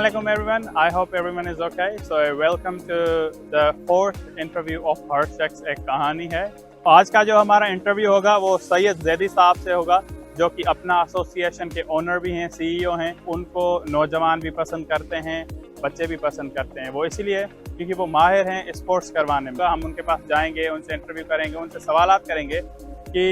Assalamualaikum everyone. I hope everyone is okay. So welcome to the fourth interview of हर शख्स एक कहानी है। आज का जो हमारा इंटरव्यू होगा वो सैयद जैदी साहब से होगा, जो कि अपना एसोसिएशन के ओनर भी हैं, सीईओ हैं। उनको नौजवान भी पसंद करते हैं, बच्चे भी पसंद करते हैं। वो इसीलिए क्योंकि वो माहिर हैं स्पोर्ट्स करवाने में। हम उनके पास जाएंगे, उनसे इंटरव्यू करेंगे, उनसे सवालात करेंगे कि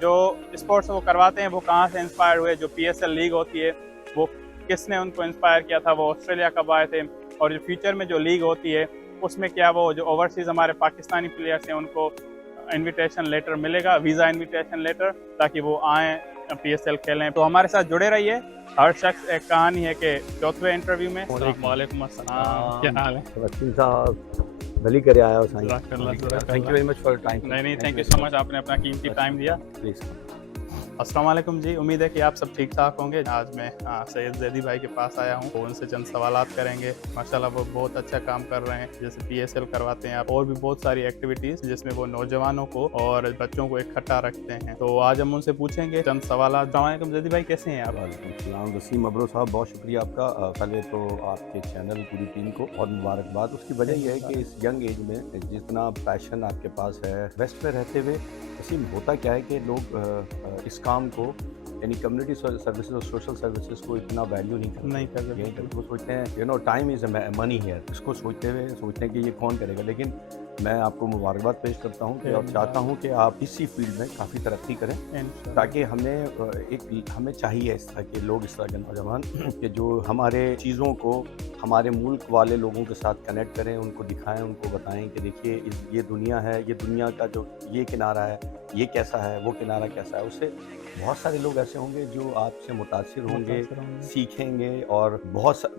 जो स्पोर्ट्स वो करवाते हैं वो कहाँ से इंस्पायर हुए। जो PSL लीग होती है वो किसने उनको इंस्पायर किया था, वो ऑस्ट्रेलिया कब आए थे, और जो फ्यूचर में जो लीग होती है उसमें क्या वो जो ओवरसीज़ हमारे पाकिस्तानी प्लेयर्स हैं उनको इनविटेशन लेटर मिलेगा, वीज़ा इनविटेशन लेटर, ताकि वो आएँ PSL खेलें। तो हमारे साथ जुड़े रहिए। हर शख्स एक कहानी है के चौथे इंटरव्यू में। वालेकुम अस्सलाम, क्या हाल है? वकील साहब भली करे आया हो Sai. Thank you very much for time. नहीं, थैंक यू सो मच, आपने अपना कीमती टाइम दिया। प्लीज। अस्सलाम वालेकुम जी, उम्मीद है कि आप सब ठीक ठाक होंगे। आज मैं सैयद जैदी भाई के पास आया हूँ, तो उनसे चंद सवालात करेंगे। माशाल्लाह वो बहुत अच्छा काम कर रहे हैं, जैसे PSL करवाते हैं आप, और भी बहुत सारी एक्टिविटीज़ जिसमें वो नौजवानों को और बच्चों को इकट्ठा रखते हैं। तो आज हम उनसे पूछेंगे चंद सवालात। अस्सलाम वालेकुम जैदी भाई, कैसे हैं आप? वालेकुम वसीम अब्रो साहब, बहुत शुक्रिया आपका। पहले तो आपके चैनल पूरी टीम को और मुबारकबाद। उसकी वजह यह है कि इस यंग एज में जितना पैशन आपके पास है, वेस्ट में रहते हुए वसीम होता क्या है कि लोग इस काम को यानी कम्युनिटी सर्विसेज और सोशल सर्विसेज को इतना वैल्यू नहीं करते। वो सोचते हैं टाइम इज़ मनी है, इसको सोचते हैं कि ये कौन करेगा। लेकिन मैं आपको मुबारकबाद पेश करता हूँ और चाहता हूँ कि आप इसी फील्ड में काफ़ी तरक्की करें, ताकि हमें चाहिए इस तरह के लोग, इस तरह के नौजवान कि जो हमारे चीज़ों को हमारे मुल्क वाले लोगों के साथ कनेक्ट करें, उनको दिखाएं, उनको बताएं कि देखिए ये दुनिया है, ये दुनिया का जो ये किनारा है ये कैसा है, वो किनारा कैसा है। उससे बहुत सारे लोग ऐसे होंगे जो आपसे मुतासिर होंगे, सीखेंगे। और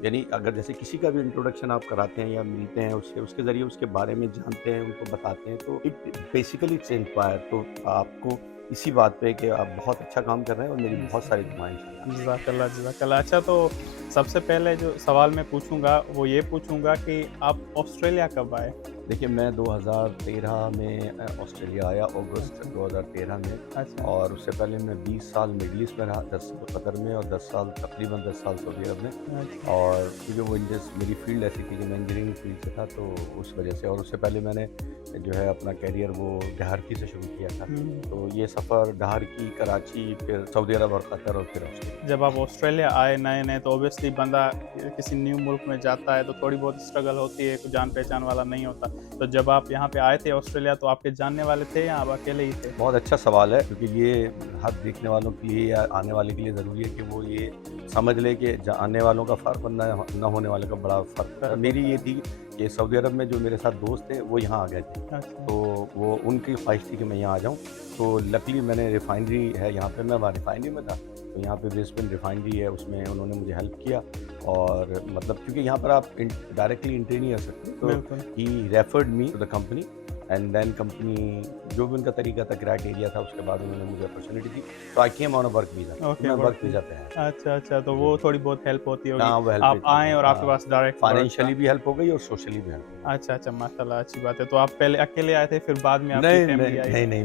यानी अगर जैसे किसी का भी इंट्रोडक्शन आप कराते हैं या मिलते हैं उससे, उसके ज़रिए उसके बारे में जानते हैं, उनको बताते हैं, तो इट बेसिकली इट्स इंस्पायर। तो आपको इसी बात पे कि आप बहुत अच्छा काम कर रहे हैं और मेरी बहुत सारी दुआएं। जज़ाकल्लाह। अच्छा, तो सबसे पहले जो सवाल मैं पूछूंगा वो ये पूछूंगा कि आप ऑस्ट्रेलिया कब आए? देखिए, मैं 2013 में ऑस्ट्रेलिया आया, अगस्त 2013 में। अच्छा। और उससे पहले मैं 20 साल मिडल ईस्ट में रहा, 10 साल कतर में और 10 साल तकरीबन 10 साल सऊदी अरब में। अच्छा। और क्योंकि वो मेरी फील्ड ऐसी थी कि मैं इंजीनियरिंग फील्ड से था, तो उस वजह से। और उससे पहले मैंने जो है अपना कैरियर वो डहारकी से शुरू किया था। तो ये सफ़र डहारकी, कराची, फिर सऊदी अरब और कतर और फिर ऑस्ट्रेलिया। जब आप ऑस्ट्रेलिया आए नए तो ऑब्वियसली बंदा किसी न्यू मुल्क में जाता है तो थोड़ी बहुत स्ट्रगल होती है, कोई जान पहचान वाला नहीं होता। तो जब आप यहाँ पे आए थे ऑस्ट्रेलिया, तो आपके जानने वाले थे या आप अकेले ही थे? बहुत अच्छा सवाल है, क्योंकि ये हर देखने वालों के लिए या आने वाले के लिए ज़रूरी है कि वो ये समझ ले कि आने वालों का फ़र्क और न होने वाले का बड़ा फ़र्क। मेरी ये थी कि सऊदी अरब में जो मेरे साथ दोस्त थे वो यहाँ आ गए थे। अच्छा। तो वो उनकी ख्वाहिश थी कि मैं यहाँ आ जाऊँ। तो लकीली मैंने रिफ़ाइनरी है यहाँ पे, मैं वहाँ रिफ़ाइनरी में था, तो यहाँ पे ब्रिस्बेन रिफ़ाइनरी है, उसमें उन्होंने मुझे हेल्प किया। और मतलब क्योंकि यहाँ पर आप डायरेक्टली एंट्री नहीं कर सकते, तो he referred me to the company and then company जो भी उनका तरीका था, क्राइटेरिया था, उसके बाद उन्होंने मुझे अपॉर्चुनिटी दी। तो I came on a work visa. मैं वर्क वीज़ा पे आया। अच्छा, तो वो थोड़ी बहुत हेल्प होती होगी। हाँ, वो हेल्प आप आए और आपके पास डायरेक्ट फाइनेंशियली भी हेल्प हो गई और सोशली भी हेल्प हो गई। अच्छा, माशाल्लाह, अच्छी बात है। तो आप पहले अकेले आए थे, फिर बाद में आपकी नहीं, फैमिली नहीं, आई? नहीं, नहीं,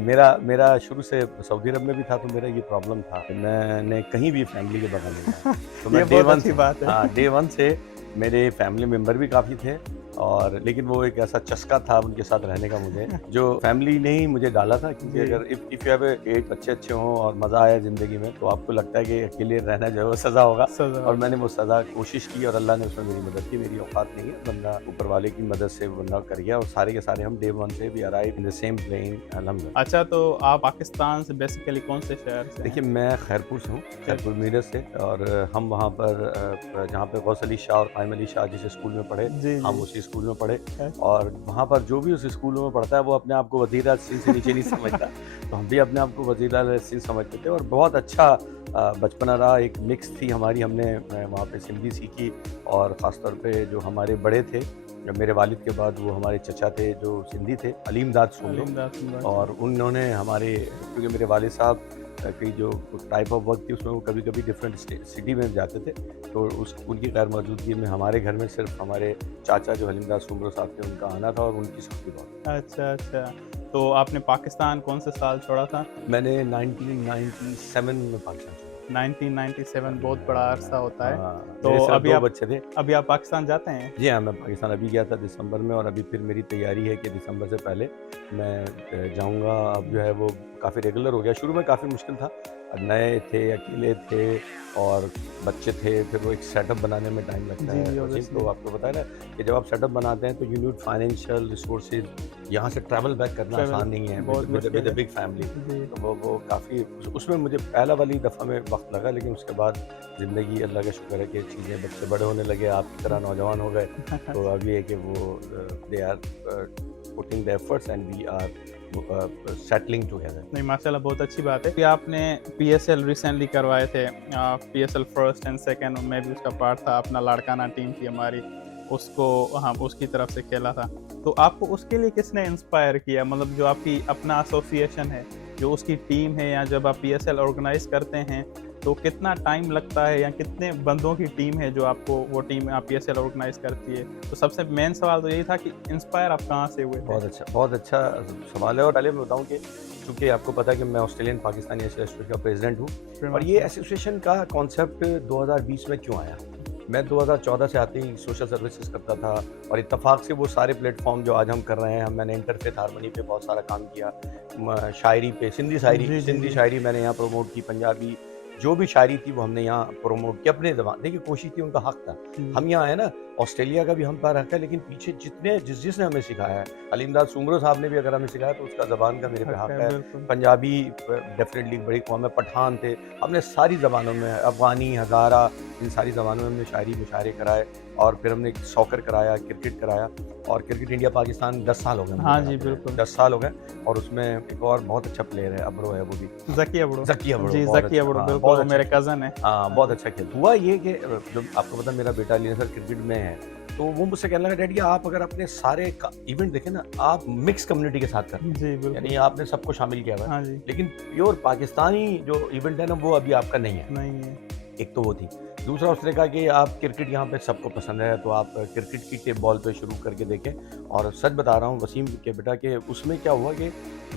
मेरा शुरू से सऊदी अरब में भी था, तो मेरा ये प्रॉब्लम था कि मैंने कहीं भी फैमिली के बगैर नहीं रहा। तो मैं ये बहुत अच्छी बात है। डे वन से मेरे फैमिली मेंबर भी काफ़ी थे। और लेकिन वो एक ऐसा चस्का था उनके साथ रहने का मुझे, जो फैमिली ने ही मुझे डाला था। क्योंकि अगर इफ़ यू हैव एट बच्चे अच्छे हों और मज़ा आया ज़िंदगी में, तो आपको लगता है कि अकेले रहना जो है वो सज़ा होगा। और मैंने वो सज़ा कोशिश की और अल्लाह ने उसमें मेरी मदद की। मेरी औकात नहीं है, बंदा ऊपर वाले की मदद से बंदा कर गया। और सारे के सारे हम डे वन से भी arrive in the same plane, अल्हम्दुलिल्लाह। अच्छा, तो आप पाकिस्तान से बेसिकली कौन से शहर से? देखिए, मैं खैरपुर से हूँ, खैरपुर मीरठ से। और हम वहाँ पर जहाँ पे गौस अली शाह और कायम अली शाह जिस स्कूल में पढ़े, हम उसी स्कूल में पढ़े। और वहाँ पर जो भी उस स्कूलों में पढ़ता है वो अपने आप को वज़ीर आला सिंध से नीचे नहीं समझता। तो हम भी अपने आप को वज़ीर आला सिंध समझते थे। और बहुत अच्छा बचपना रहा। एक मिक्स थी हमारी, हमने वहाँ पे सिंधी सीखी। और ख़ास तौर पे जो हमारे बड़े थे, मेरे वालिद के बाद वो हमारे चचा थे जो सिंधी थे, अलीम दाद सुमरो। और उन्होंने हमारे, क्योंकि मेरे वालिद साहब की जो टाइप ऑफ वर्क थी उसमें वो कभी कभी डिफरेंट सिटी में जाते थे। तो उनकी गैर मौजूदगी में हमारे घर में सिर्फ हमारे चाचा जो हलीमदास सुमरो साहब थे उनका आना था, और उनकी सख्ती बहुत। अच्छा, तो आपने पाकिस्तान कौन से साल छोड़ा था? मैंने 1997 में पाकिस्तान छोड़ा। 1997 बहुत बड़ा अरसा होता है। हाँ, तो मेरे साथ अभी 2 आप बच्चे थे। अभी आप पाकिस्तान जाते हैं? जी हाँ, मैं पाकिस्तान अभी गया था दिसंबर में, और अभी फिर मेरी तैयारी है कि दिसंबर से पहले मैं जाऊँगा। अब जो है वो काफ़ी रेगुलर हो गया। शुरू में काफ़ी मुश्किल था, नए थे, अकेले थे और बच्चे थे, फिर वो एक सेटअप बनाने में टाइम लगता जी, है। जी, वसीम, ऑब्वियसली। तो आपको पता है ना कि जब आप सेटअप बनाते हैं तो यू नीड फाइनेंशियल रिसोर्सेज। यहाँ से ट्रैवल बैक करना ट्रैवल आसान नहीं है बहुत विद मुश्किल अ है। Big family. जी। तो वो काफ़ी उसमें मुझे पहला वाली दफ़ा में वक्त लगा, लेकिन उसके बाद ज़िंदगी, अल्लाह का शुक्र है कि चीज़ें, बच्चे बड़े होने लगे, आपकी तरह नौजवान हो गए। तो अब ये है कि वो they are putting the efforts and we are settling together. नहीं, माशाल्लाह बहुत अच्छी बात है कि आपने पीएसएल रिसेंटली करवाए थे। पीएसएल फर्स्ट एंड सेकंड में भी उसका पार्ट था। अपना लाड़काना टीम थी हमारी, उसको हम उसकी तरफ से खेला था। तो आपको उसके लिए किसने इंस्पायर किया? मतलब जो आपकी अपना एसोसिएशन है, जो उसकी टीम है, या जब आप पीएसएल ऑर्गेनाइज करते हैं तो कितना टाइम लगता है, या कितने बंदों की टीम है जो आपको वो टीम आप पीएसएल ऑर्गेनाइज करती है? तो सबसे मेन सवाल तो यही था कि इंस्पायर आप कहाँ से हुए थे? बहुत अच्छा सवाल है। और पहले मैं बताऊं कि चूंकि आपको पता है कि मैं ऑस्ट्रेलियन पाकिस्तानी एसोसिएशन का प्रेसिडेंट हूं, और ये एसोसिएशन का कॉन्सेप्ट 2020 में क्यों आया। मैं 2014 से आते ही सोशल सर्विसेज करता था, और इत्तेफाक से वो सारे प्लेटफॉर्म जो आज हम कर रहे हैं, मैंने इंटरफेथ हारमोनी पे बहुत सारा काम किया, शायरी पे, जी, जी, सिंधी जी। शायरी मैंने यहाँ प्रमोट की, पंजाबी जो भी शायरी थी वो हमने यहाँ प्रमोट की अपने ज़बान। देखिए, कोशिश थी, उनका हक था। हम यहाँ आए ना, ऑस्ट्रेलिया का भी हम पर हक है, लेकिन पीछे जिसने हमें सिखाया है, अलीमदाद सुमरो साहब ने भी अगर हमें सिखाया तो उसका ज़बान का मेरे पे हक हक है, है। बिल्कुल। पंजाबी डेफिनेटली बड़ी कौम है, पठान थे, हमने सारी ज़बानों में, अफ़गानी, हज़ारा, इन सारी ज़बानों में हमने शायरी मुशायरे कराए, और फिर हमने सॉकर कराया, क्रिकेट कराया। और क्रिकेट इंडिया पाकिस्तान 10 साल हो गए मुझे हाँ जी, कराते हुए, बिल्कुल। 10 साल हो गए। और उसमें एक और बहुत अच्छा प्लेयर है, अब्रो है, वो भी ज़की अब्रो। ज़की अब्रो, जी, बहुत ज़की अच्छा, अब्रो, हाँ, बिल्कुल, बहुत वो अच्छा मेरे खेल, कज़न हैं। हाँ, हाँ बहुत जी। अच्छा खेल। हुआ ये कि जब आपको पता है मेरा बेटा अली नसर क्रिकेट में है, तो वो मुझसे कहने लगा, डैडी आप अगर अपने सारे इवेंट देखें ना, आप मिक्स कम्युनिटी के साथ करते हैं, जी, बिल्कुल। यानी आपने सबको शामिल किया हुआ है, हाँ जी, लेकिन प्योर पाकिस्तानी जो इवेंट है ना, वो अभी आपका नहीं है। नहीं है। एक तो वो थी। दूसरा उसने कहा कि आप क्रिकेट यहाँ पे सबको पसंद है, तो आप क्रिकेट की टिप बॉल पे शुरू करके देखें। और सच बता रहा हूँ वसीम के बेटा, कि उसमें क्या हुआ कि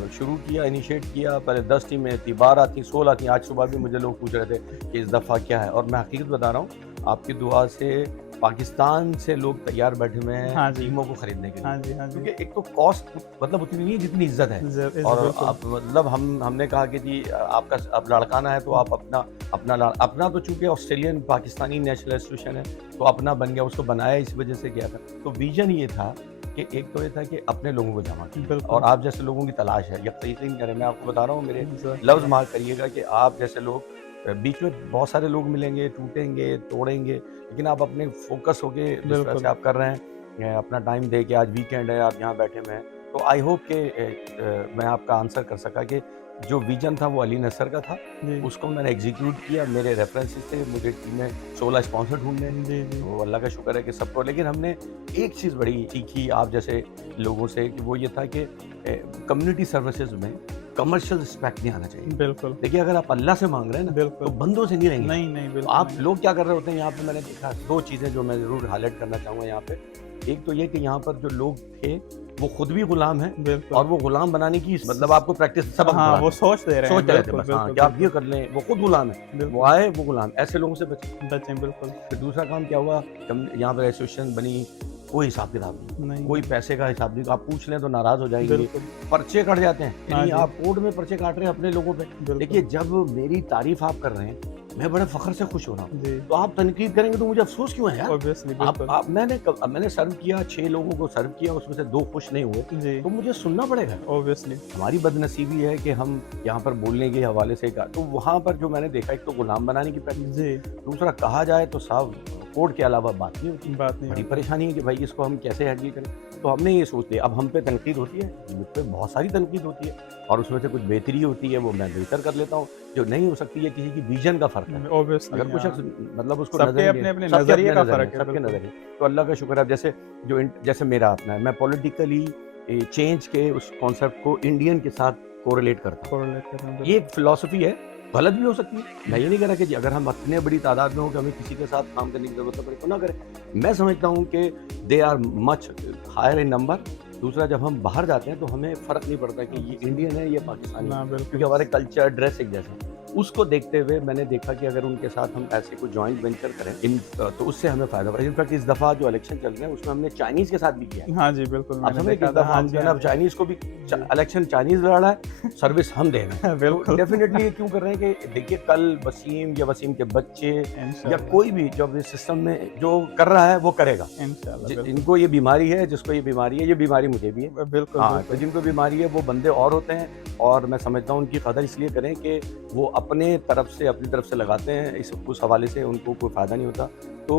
शुरू किया, इनिशिएट किया, पहले 10 टीमें थी, 12 थी, 16 थी। आज सुबह भी मुझे लोग पूछ रहे थे कि इस दफ़ा क्या है, और मैं हकीकत बता रहा हूँ, आपकी दुआ से पाकिस्तान से लोग तैयार बैठे हुए हैं हाँ जी। टीमों को खरीदने के लिए। हाँ जी, हाँ जी। क्योंकि एक तो कॉस्ट मतलब उतनी नहीं है जितनी इज्जत है। और बिल्कुल। आप मतलब हमने कहा कि जी आपका अब लड़काना है, तो आप अपना तो चूंकि ऑस्ट्रेलियन पाकिस्तानी नेशनल एसोसिएशन है, तो अपना बन गया, उसको बनाया इस वजह से किया था। तो विजन ये था कि एक तो ये था कि अपने लोगों को जमा करें, बिल्कुल। और आप जैसे लोगों की तलाश है, यकीन करें, मैं आपको बता रहा हूँ, मेरे ज़की लफ्ज़ अब्रो। मार करिएगा कि आप जैसे लोग बीच में बहुत सारे लोग मिलेंगे, टूटेंगे, तोड़ेंगे, लेकिन आप अपने फोकस होके जिस तरह बिल्कुल। से आप कर रहे हैं, अपना टाइम दे के, आज वीकेंड है, आप यहाँ बैठे हुए हैं, तो आई होप कि मैं आपका आंसर कर सका कि जो विजन था वो अली नसर का था, जी। उसको मैंने एग्जीक्यूट किया। मेरे रेफरेंसेस थे, मुझे टीम में 16 स्पॉन्सर ढूंढने, जी, जी। तो अल्लाह का शुक्र है कि सबको। लेकिन हमने एक चीज़ बड़ी सीखी आप जैसे लोगों से, कि वो ये था कि कम्युनिटी सर्विसेज में कमर्शियल रिस्पेक्ट नहीं आना चाहिए। बिल्कुल, देखिए, अगर आप अल्लाह से मांग रहे हैं ना, तो बिल्कुल। बंदों से नहीं लेंगे। नहीं, नहीं, तो बिल्कुल आप नहीं। लोग क्या कर रहे होते हैं यहाँ पे, मैंने देखा 2 चीज़ें जो मैं ज़रूर हाईलाइट करना चाहूँगा यहाँ पे। एक तो ये कि यहाँ पर जो लोग थे वो खुद भी गुलाम हैं, बिल्कुल। और वो गुलाम बनाने की मतलब आपको प्रैक्टिस सबक हाँ, पढ़ाते वो हैं। सोच दे रहे हैं। सोच रहे थे बिल्कुल, बस, हाँ, बिल्कुल, कि आप ये बिल्कुल। कर लें, वो खुद गुलाम है। वो बिल्कुल, आए, वो गुलाम, ऐसे लोगों से बचें। बचें, बिल्कुल। फिर दूसरा काम क्या हुआ, यहाँ पर एसोसिएशन बनी, कोई हिसाब किताब नहीं, नहीं, कोई पैसे का हिसाब नहीं। आप पूछ लें तो नाराज़ हो जाएंगे, बिल्कुल। पर्चे कट जाते हैं, हाँ यानी जी, आप कोर्ट में पर्चे काट रहे हैं अपने लोगों पे। बिल्कुल। देखिए, जब मेरी तारीफ आप कर रहे हैं, मैं बड़े फ़ख्र से खुश हो रहा हूँ, जी, तो आप तनकीद करेंगे तो मुझे अफ़सोस क्यों है यार? ऑब्वियसली, बिल्कुल। मैंने सर्व किया, 6 लोगों को सर्व किया, उसमें से 2 खुश नहीं हुए, जी, तो मुझे सुनना पड़ेगा। ऑब्वियसली। हमारी बदनसीबी है कि हम यहाँ पर बोलने के हवाले से तो वहाँ पर जो मैंने देखा, एक तो गुलाम बनाने की प्रैक्टिस, जी, दूसरा कहा जाए तो साहब कोर्ट के अलावा बात नहीं होती। बात नहीं बड़ी होती। परेशानी है कि भाई इसको हम कैसे हैंडल करें। तो हमने ये सोच लिया, अब हम पे तनकीद होती है, मुझ पे बहुत सारी तनकीद होती है, और उसमें से कुछ बेहतरी होती है, वो मैं बेहतर कर लेता हूँ। जो नहीं हो सकती है, किसी की विजन का फ़र्क है। ऑब्वियसली, अगर कोई हाँ। शख्स मतलब उसको सबके नज़रिए, अपने-अपने सबके नज़रिए अपने का नज़रिए, फ़र्क है, सबके बिल्कुल। नज़रिए। तो अल्लाह का शुक्र है, जैसे मेरा अपना है, मैं पॉलिटिकली चेंज के उस कॉन्सेप्ट को इंडियन के साथ कोरिलेट करता हूँ। कोरिलेट कर रहे हैं, ये एक फ़िलॉसफ़ी है, गलत भी हो सकती है। मैं ये नहीं कह रहा कि जी अगर हम इतने बड़ी तादाद में हो कि हमें किसी के साथ काम करने की ज़रूरत न पड़े, तो ना करें। मैं समझता हूँ कि they are much higher in number. दूसरा, जब हम बाहर जाते हैं तो हमें फ़र्क नहीं पड़ता कि ये इंडियन है, ये पाकिस्तानी है, ना, क्योंकि बिल्कुल। हमारे कल्चर, ड्रेस एक जैसे हैं। उसको देखते हुए मैंने देखा कि अगर उनके साथ हम ऐसे कोई जॉइंट वेंचर करें तो उससे हमें फायदा होगा। इनफैक्ट इस दफ़ा जो इलेक्शन चल रहे हैं उसमें हमने चाइनीज़ के साथ भी किया है। हाँ जी, बिल्कुल आप मैंने समझे कि देखा इस था। दफ़ा हाँ हम जी, जो है हाँ ना जी। चाइनीज़ को भी जी। इलेक्शन चाइनीज़ लड़ रहा है, सर्विस हम दे रहे हैं। तो बिल्कुल। डेफिनेटली क्यों कर रहे हैं कि देखिए कल वसीम या वसीम के बच्चे या इंशाल्लाह, कोई भी जो इस सिस्टम में जो कर रहा है वो करेगा। इंशाल्लाह, बिल्कुल। इनको ये बीमारी है, जिसको ये बीमारी मुझे भी है। बिल्कुल, हाँ, तो बिल्कुल। जिनको बीमारी है वो बंदे और होते हैं और मैं समझता हूँ उनकी कदर इसलिए करें कि वो अपनी तरफ से लगाते हैं, उस हवाले से उनको कोई फ़ायदा नहीं होता। तो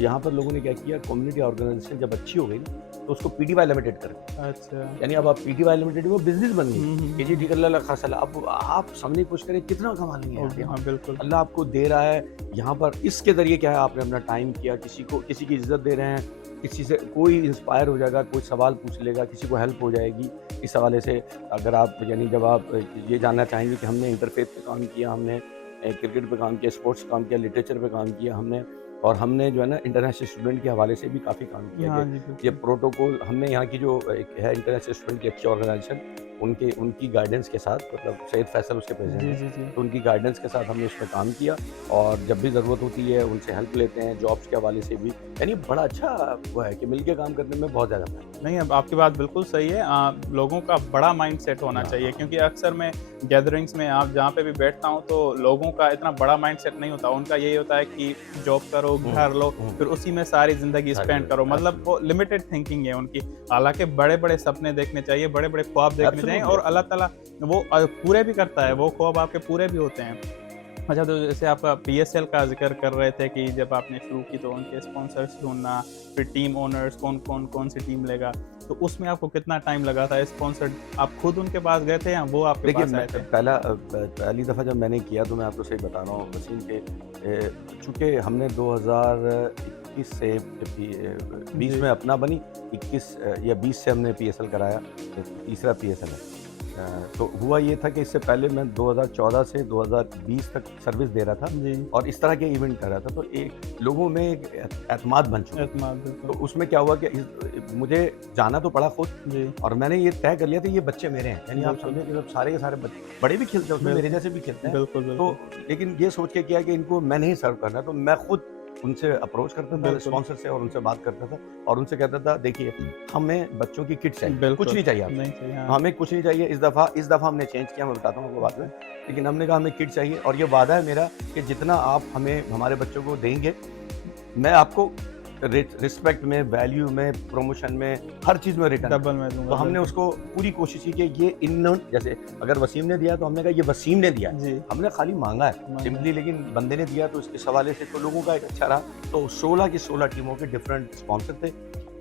यहाँ पर लोगों ने क्या किया, कम्युनिटी ऑर्गेनाइजेशन जब अच्छी हो गई ना, तो उसको पीटीवाई लिमिटेड कर दिया। अच्छा। यानी अब आप पीटीवाई लिमिटेड वो बिज़नेस बन गई कि जी हुँ। ठीक है, अल्लाह खासा अब आप समझने की कोशिश करें कितना कमा लेंगे यार यहाँ। हाँ, बिल्कुल। अल्लाह आपको दे रहा है यहाँ पर, इसके ज़रिए क्या है आपने अपना टाइम किया, किसी की इज़्ज़त दे रहे हैं, किसी से कोई इंस्पायर हो जाएगा, कोई सवाल पूछ लेगा, किसी को हेल्प हो जाएगी। इस हवाले से अगर आप यानी जब आप ये जानना चाहेंगे कि हमने इंटरफेथ पे काम किया, हमने क्रिकेट पे काम किया, स्पोर्ट्स पे काम किया, लिटरेचर पे काम किया हमने, और हमने जो है ना इंटरनेशनल स्टूडेंट के हवाले से भी काफ़ी काम किया हाँ कि जी, ये बिल्कुल। प्रोटोकॉल हमने यहाँ की जो एक है इंटरनेशनल स्टूडेंट की अच्छी ऑर्गेनाइजेशन, उनकी गाइडेंस के साथ, मतलब सैयद फैसल उसके प्रेसिडेंट जी, हैं, जी, जी। तो उनकी गाइडेंस के साथ हमने उसमें काम किया और जब भी ज़रूरत होती है उनसे हेल्प लेते हैं, जॉब्स के हवाले से भी। यानी बड़ा अच्छा वो है कि मिलके काम करने में बहुत ज़्यादा फ़ायदा है। नहीं, अब आपकी बात बिल्कुल सही है। लोगों का बड़ा माइंडसेट होना हाँ, चाहिए हाँ। क्योंकि अक्सर मैं गैदरिंग्स में आप जहाँ पे भी बैठता हूँ तो लोगों का इतना बड़ा माइंडसेट नहीं होता। उनका यही होता है कि जॉब करो, हुँ, घर लो, हुँ। फिर उसी में सारी ज़िंदगी सारी स्पेंड करो। ज़रूरत मतलब वो एब्सोल्युटली, लिमिटेड थिंकिंग है उनकी। हालाँकि बड़े-बड़े सपने देखने चाहिए, बड़े-बड़े ख्वाब देखने चाहिए एब्सोल्युटली, और अल्लाह एब्सोल्युटली। ताला वो पूरे भी करता है। वो ख्वाब आपके पूरे भी होते हैं। अच्छा, तो जैसे आप पीएसएल का ज़िक्र कर रहे थे कि जब आपने शुरू की तो उनके स्पॉन्सर्स ढूँढना, फिर टीम ओनर्स कौन-सी टीम लेगा, तो उसमें आपको कितना टाइम लगा था? स्पॉन्सर्ड आप खुद उनके पास गए थे या वो आपके देखिए पास मैं आए थे? पहली दफ़ा जब मैंने किया तो मैं आपको सही बता रहा हूँ वसीम के, चूँकि हमने 2021 से 20 जी। में अपना बनी, 21 या 20 से हमने पीएसएल कराया, तीसरा पीएसएल है। तो हुआ ये था कि इससे पहले मैं 2014 से 2020 तक सर्विस दे रहा था जी, और इस तरह के इवेंट कर रहा था, तो एक लोगों में एक एतमाद बन चुका। एतमाद तो बिल्कुल। उसमें क्या हुआ कि मुझे जाना तो पड़ा खुद, जी, और मैंने ये तय कर लिया था ये बच्चे मेरे हैं, यानी आप बिल्कुल, समझे कि जब सारे के सारे बड़े भी खेलते हैं उसमें, मेरे बिल्कुल, जैसे भी खेलते हैं। बिल्कुल, तो बिल्कुल, लेकिन ये सोच के किया कि इनको मैं नहीं सर्व करना, तो मैं खुद उनसे अप्रोच करता था बिल्कुल, स्पॉन्सर से और उनसे बात करता था और उनसे कहता था देखिए हमें बच्चों की किट चाहिए, कुछ बिल्कुल। नहीं चाहिए आपसे, नहीं चाहिए, हाँ। हमें कुछ नहीं चाहिए। इस दफ़ा हमने चेंज किया, मैं बताता हूँ आपको बाद में। अच्छा, लेकिन हमने कहा हमें किट चाहिए और ये वादा है मेरा कि जितना आप हमें हमारे बच्चों को देंगे, मैं आपको रिस्पेक्ट में, वैल्यू में, प्रमोशन में, हर चीज़ में रिटर्न डबल करूँ। मैं दूँगा, तो हमने बिल्कुल। उसको पूरी कोशिश की कि ये जैसे अगर वसीम ने दिया तो हमने कहा ये वसीम ने दिया है। जी, हमने खाली माँगा है माँगा। सिंपली, लेकिन बंदे ने दिया तो इस हवाले से तो लोगों का एक अच्छा रहा। तो 16 की 16 टीमों के डिफरेंट स्पॉन्सर थे।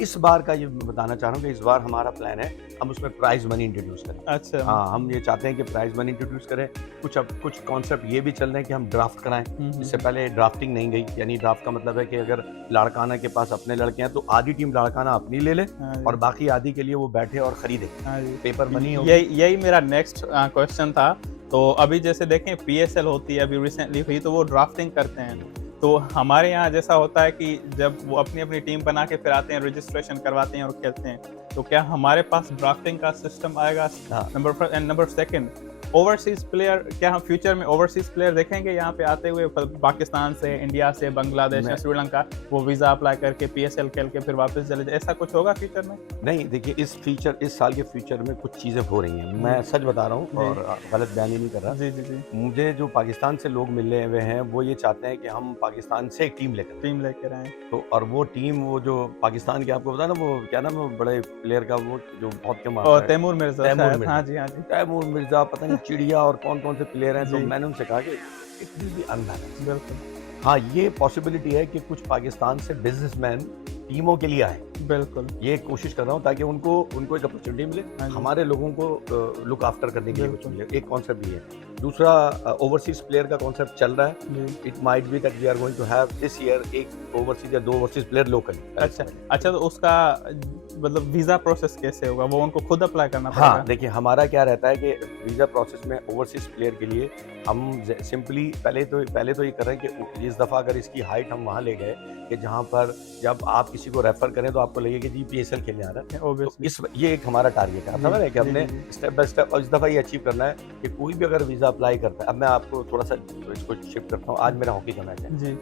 इस बार का ये मैं बताना चाह रहा हूँ कि इस बार हमारा प्लान है हम उसमें प्राइज़ मनी इंट्रोड्यूस करें। अच्छा। हाँ, हम ये चाहते हैं कि प्राइज़ मनी इंट्रोड्यूस करें। कुछ कॉन्सेप्ट ये भी चल रहे हैं कि हम ड्राफ्ट कराएँ। इससे पहले ड्राफ्टिंग नहीं गई, यानी ड्राफ्ट का मतलब है कि अगर लाड़काना के पास अपने लड़के हैं तो आधी टीम लाड़काना अपनी ले ले हाँ और जी, बाकी आधी के लिए वो बैठे और खरीदे। हाँ जी। पेपर मनी होगी। यही मेरा नेक्स्ट क्वेश्चन था। तो अभी जैसे देखें पीएसएल होती है, अभी रिसेंटली हुई तो वो ड्राफ्टिंग करते हैं। तो हमारे यहाँ जैसा होता है कि जब वो अपनी-अपनी टीम बना के फिर आते हैं, रजिस्ट्रेशन करवाते हैं और खेलते हैं। तो क्या हमारे पास ड्राफ्टिंग का सिस्टम आएगा? हाँ। Number first and number second, overseas player क्या हम फ्यूचर में ओवरसीज़ प्लेयर देखेंगे यहाँ पे आते हुए पाकिस्तान से, इंडिया से, बांग्लादेश या मैं श्रीलंका, वो वीज़ा अप्लाई करके पीएसएल खेल के फिर वापस चले जाए, ऐसा कुछ होगा फ्यूचर में? नहीं, देखिए इस साल के फ्यूचर में कुछ चीज़ें हो रही हैं। मैं सच बता रहा हूँ जी। और गलत बयानी नहीं कर रहा। जी, जी, जी। मुझे जो पाकिस्तान से लोग मिले हुए हैं, वो ये चाहते हैं कि हम पाकिस्तान से एक टीम लेकर आएँ। टीम लेकर आएँ। तो और वो टीम, वो जो पाकिस्तान के, आपको पता है ना वो क्या नाम है वो बड़े प्लेयर का, वो जो बहुत के और मारता है, तैमूर मिर्ज़ा तैमूर शायद। हाँ मिर्ज़ा। जी, हाँ जी। तैमूर मिर्ज़ा, पता नहीं चिड़िया और कौन-कौन से प्लेयर हैं, तो जी, मैंने उनसे कहा कि इट विल बी अनबैलेंस्ड। बिल्कुल, हाँ, ये पॉसिबिलिटी है कि कुछ पाकिस्तान से बिज़नेसमैन टीमों के लिए आएँ। बिल्कुल। ये कोशिश कर रहा हूँ ताकि उनको उनको एक अपॉर्चुनिटी मिले, हाँ जी, हमारे लोगों को लुक आफ्टर करने के लिए कुछ बिल्कुल। मिले। एक कॉन्सेप्ट ये है। दूसरा, ओवरसीज़ प्लेयर का कॉन्सेप्ट चल रहा है। जी। It might be that we are going to have this year एक ओवरसीज़ या 2 ओवरसीज़ प्लेयर लोकली। अच्छा, अच्छा तो उसका मतलब वीज़ा प्रोसेस कैसे होगा? वो उनको खुद अप्लाई करना हाँ, पड़ेगा? देखिए हमारा क्या रहता है कि वीज़ा प्रोसेस में ओवरसीज़ प्लेयर के लिए हम सिंपली पहले तो ये कर रहे हैं कि इस दफ़ा अगर इसकी हाइट हम वहाँ ले गए कि जहाँ पर जब आप किसी को रेफ़र करें तो आपको लगे कि जी पीएसएल खेलने आ रहा है। तो ऑब्वियसली। ये एक हमारा टारगेट है। आप जी, समझ रहे हैं कि जी, हमने जी, जी। स्टेप बाय स्टेप और इस दफ़ा ये अचीव करना है कि कोई भी अगर वीज़ा वीज़ा अप्लाई करता है। अब मैं आपको थोड़ा सा इसको शिफ्ट करता हूँ। आज मेरा हॉकी का मैच है। जी।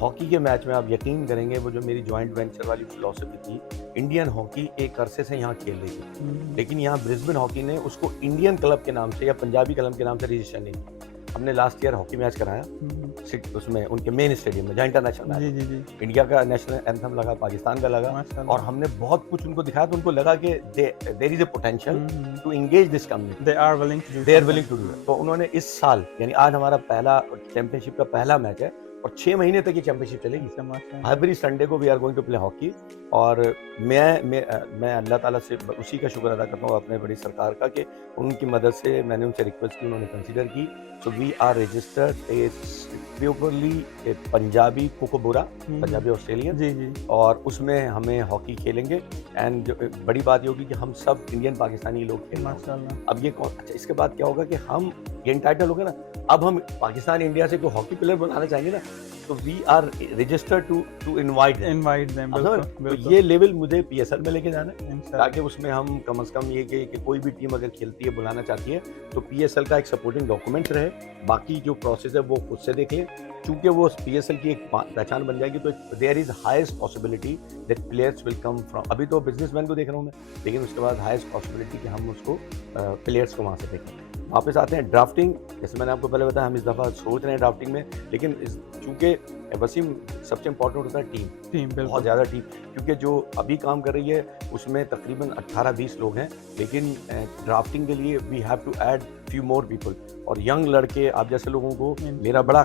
हॉकी के मैच में आप यकीन करेंगे, वो जो मेरी जॉइंट वेंचर वाली फिलॉसफी थी, इंडियन हॉकी एक अरसे से यहाँ खेल रही थी, लेकिन यहाँ ब्रिस्बेन हॉकी ने उसको इंडियन क्लब के नाम से या पंजाबी क्लब के नाम से रजिस्टर नहीं किया। हमने लास्ट ईयर हॉकी मैच कराया उसमें उनके मेन स्टेडियम में, जहाँ इंटरनेशनल मैच, जी, जी, जी। इंडिया का नेशनल एंथम लगा, पाकिस्तान का लगा, माशाल्लाह। और हमने बहुत कुछ उनको दिखाया, तो उनको लगा कि there is a potential to engage this community, they are willing to do they are willing to do it. तो उन्होंने इस साल, यानी आज हमारा पहला चैंपियनशिप का पहला मैच है और 6 महीने तक ये चैंपियनशिप चलेगी। एवरी संडे को we are going to play hockey. और मैं अल्लाह ताला से उसी का शुक्र अदा करता हूँ, अपने बड़ी सरकार का, कि उनकी मदद से मैंने उनसे रिक्वेस्ट की, उन्होंने कंसीडर की। So we are registered purely Punjabi kookaburra, Punjabi Australian, जी, जी। और उसमें हमें हॉकी खेलेंगे। एंड बड़ी बात ये होगी कि हम सब इंडियन पाकिस्तानी लोग खेल रहे हैं। माशाल्लाह। अब ये अच्छा, इसके बाद क्या होगा कि हम ये टाइटल हो गया ना, अब हम पाकिस्तान इंडिया से कोई हॉकी प्लेयर बनाना चाहेंगे ना, तो we are registered to invite them, तो ये लेवल मुझे पीएसएल में लेके जाना है, इंशाल्लाह। ताकि उसमें हम कम से कम ये कि कोई भी टीम अगर खेलती है, बुलाना चाहती है, तो पीएसएल का एक सपोर्टिंग डॉक्यूमेंट रहे। बाकी जो प्रोसेस है वो खुद से देख लें, चूंकि वो पीएसएल की एक पहचान बन जाएगी, तो there is highest possibility that players will come from, अभी तो बिजनेसमैन को देख रहा हूँ मैं, लेकिन उसके बाद हाईएस्ट पॉसिबिलिटी कि हम उसको प्लेयर्स को वहाँ से देखें। वापस आते हैं ड्राफ्टिंग। जैसे मैंने आपको पहले बताया, हम इस दफ़ा सोच रहे हैं ड्राफ्टिंग में, लेकिन चूंकि वसीम सबसे इंपॉर्टेंट होता है टीम, बहुत ज़्यादा टीम, क्योंकि जो अभी काम कर रही है उसमें तकरीबन 18-20 लोग हैं, लेकिन ड्राफ्टिंग के लिए we have to add few more people, और यंग लड़के आप जैसे लोगों को मेरा बड़ा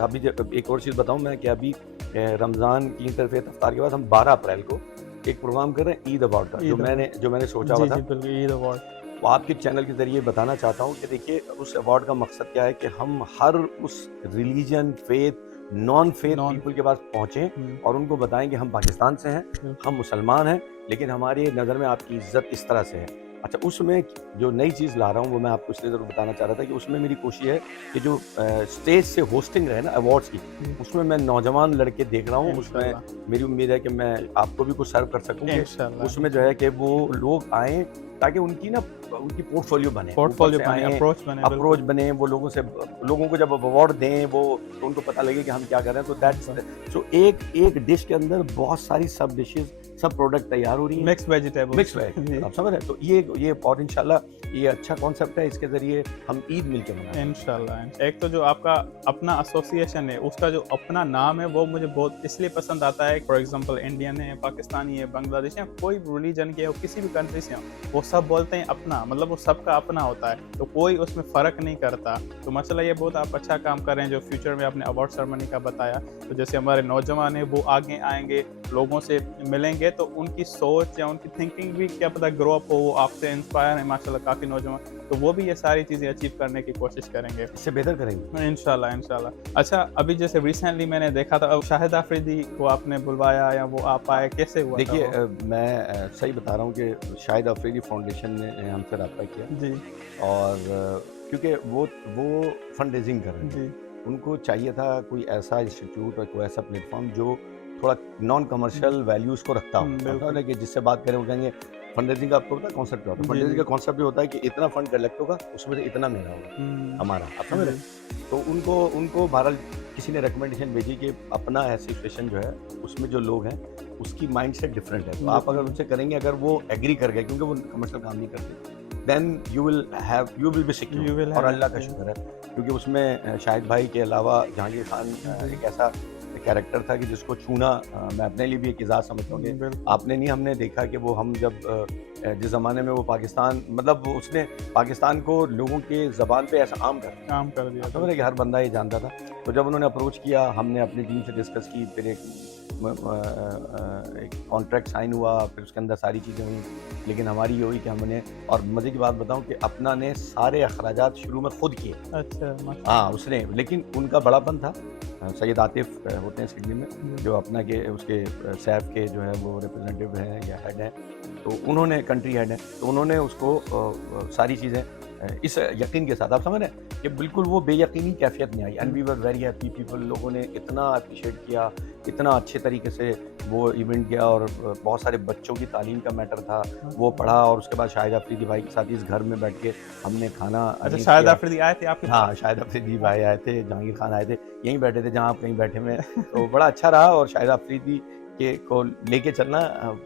अभी एक और चीज़ बताऊं मैं, कि अभी रमज़ान की इंटरफेस इफ्तार के बाद हम 12 अप्रैल को एक प्रोग्राम कर रहे हैं ईद अवार्ड का, जो मैंने सोचा हुआ था। ईद अवार्ड तो आपके चैनल के जरिए बताना चाहता हूँ कि देखिए, उस अवार्ड का मकसद क्या है कि हम हर उस religion, faith, non faith people के पास पहुँचें और उनको बताएं कि हम पाकिस्तान से हैं, हम मुसलमान हैं, लेकिन हमारी नज़र में आपकी इज्जत इस तरह से है। अच्छा, उसमें जो नई चीज़ ला रहा हूँ वो मैं आपको इसलिए ज़रूर बताना चाह रहा था कि उसमें मेरी कोशिश है कि जो स्टेज से होस्टिंग रहे ना अवार्ड्स की, उसमें मैं नौजवान लड़के देख रहा हूँ, उसमें मेरी उम्मीद है कि मैं आपको भी कुछ सर्व कर सकूँ, उसमें जो है कि वो लोग आएँ, ताकि उनकी पोर्टफोलियो बने, अप्रोच बने, वो लोगों को जब अवार्ड दें वो, तो उनको पता लगे कि हम क्या कर रहे हैं। तो दैट्स सो एक डिश के अंदर बहुत सारी सब डिशेस, सब प्रोडक्ट तैयार हो रही है, मिक्स वेज, आप समझ रहे हैं। तो ये और इंशाल्लाह ये अच्छा कॉन्सेप्ट है, इसके जरिए हम ईद मिलकर मनाएंगे इंशाल्लाह। एक तो जो आपका अपना एसोसिएशन है, उसका जो अपना नाम है वो मुझे बहुत इसलिए पसंद आता है। फॉर एग्जांपल इंडियन है, पाकिस्तानी है, बांग्लादेशी है, कोई रिलीजन के हो, किसी भी कंट्री से हो, वो सब बोलते हैं अपना, मतलब वो सबका अपना होता है, तो कोई उसमें फ़र्क नहीं करता। तो माशाल्लाह ये बहुत आप अच्छा काम कर रहे हैं। जो फ्यूचर में आपने अवार्ड सेरेमनी का बताया, तो जैसे हमारे नौजवान हैं वो आगे आएंगे, लोगों से मिलेंगे, तो उनकी सोच या उनकी थिंकिंग भी क्या पता ग्रो अप हो, वो आपसे इंस्पायर है माशाल्लाह काफ़ी नौजवान, तो वो भी ये सारी चीज़ें अचीव करने की कोशिश करेंगे, इससे बेहतर करेंगे इंशाल्लाह। अच्छा, अभी जैसे रिसेंटली मैंने देखा था, अब शाहिद आफरीदी को आपने बुलवाया या वो आप आए, कैसे हुआ? देखिए, मैं सही बता रहा हूँ कि शाहिद आफरीदी फाउंडेशन ने हमसे रब्ता किया जी, और क्योंकि वो फंड रेजिंग कर रहे थे, उनको चाहिए था कोई ऐसा इंस्टीट्यूट और कोई ऐसा प्लेटफॉर्म जो थोड़ा नॉन कमर्शियल वैल्यूज़ को रखता हो, कि जिससे बात करें वो कहेंगे फंड रेजिंग का आपको पता है कॉन्सेप्ट क्या होता है? फंड रेजिंग का कॉन्सेप्ट ये होता है कि इतना फंड कलेक्ट होगा, उसमें से इतना मेरा होगा, हमारा, आप समझ रहे हैं? तो उनको बहरहाल किसी ने रिकमेंडेशन भेजी कि अपना एसोसिएशन जो है उसमें जो लोग हैं उसकी माइंडसेट डिफरेंट है, तो आप अगर उनसे करेंगे, अगर वो एग्री कर गए, क्योंकि वो कमर्शियल काम नहीं करते, then you will be secure. और अल्लाह का शुक्र है, क्योंकि उसमें शाहिद भाई के अलावा जहांगीर खान एक ऐसा कैरेक्टर था कि जिसको छूना मैं अपने लिए भी एक इजाज़ समझता हूँ कि आपने नहीं, हमने देखा कि वो हम जब जिस ज़माने में वो पाकिस्तान, मतलब उसने पाकिस्तान को लोगों के ज़बान पे ऐसा आम कर दिया, समझ रहे कि हर बंदा ये जानता था। तो जब उन्होंने अप्रोच किया, हमने अपनी टीम से डिस्कस की, फिर एक कॉन्ट्रैक्ट साइन हुआ, फिर उसके अंदर सारी चीज़ें हुई, लेकिन हमारी ये हुई कि हमने, और मज़े की बात बताऊं कि अपना ने सारे अखराजात शुरू में खुद किए। अच्छा, हाँ, उसने, लेकिन उनका बड़ापन था। सैयद आतिफ होते हैं सिडनी में, जो अपना के उसके सैफ के जो है वो रिप्रेजेंटेटिव हैं या हेड हैं, तो उन्होंने कंट्री हेड हैं, तो उन्होंने उसको सारी चीज़ें इस यकीन के साथ, आप समझ रहे हैं कि बिल्कुल वो बेयकीनी कैफियत नहीं आई, and we were very happy people. लोगों ने इतना अप्रिशिएट किया, इतना अच्छे तरीके से वो इवेंट गया, और बहुत सारे बच्चों की तालीम का मैटर था, वो पढ़ा, और उसके बाद शाहिद अफरीदी भाई के साथ इस घर में बैठ के हमने खाना अच्छा, अरेंज शाहिद किया। अफरीदी आए थे आपके हाँ, पास? शाहिद अफरीदी भाई आए थे, जहांगीर खान आए थे, यहीं बैठे थे जहाँ आप कहीं बैठे हुए हैं। तो बड़ा अच्छा रहा, और शाहिद अफरीदी के को लेके चलना,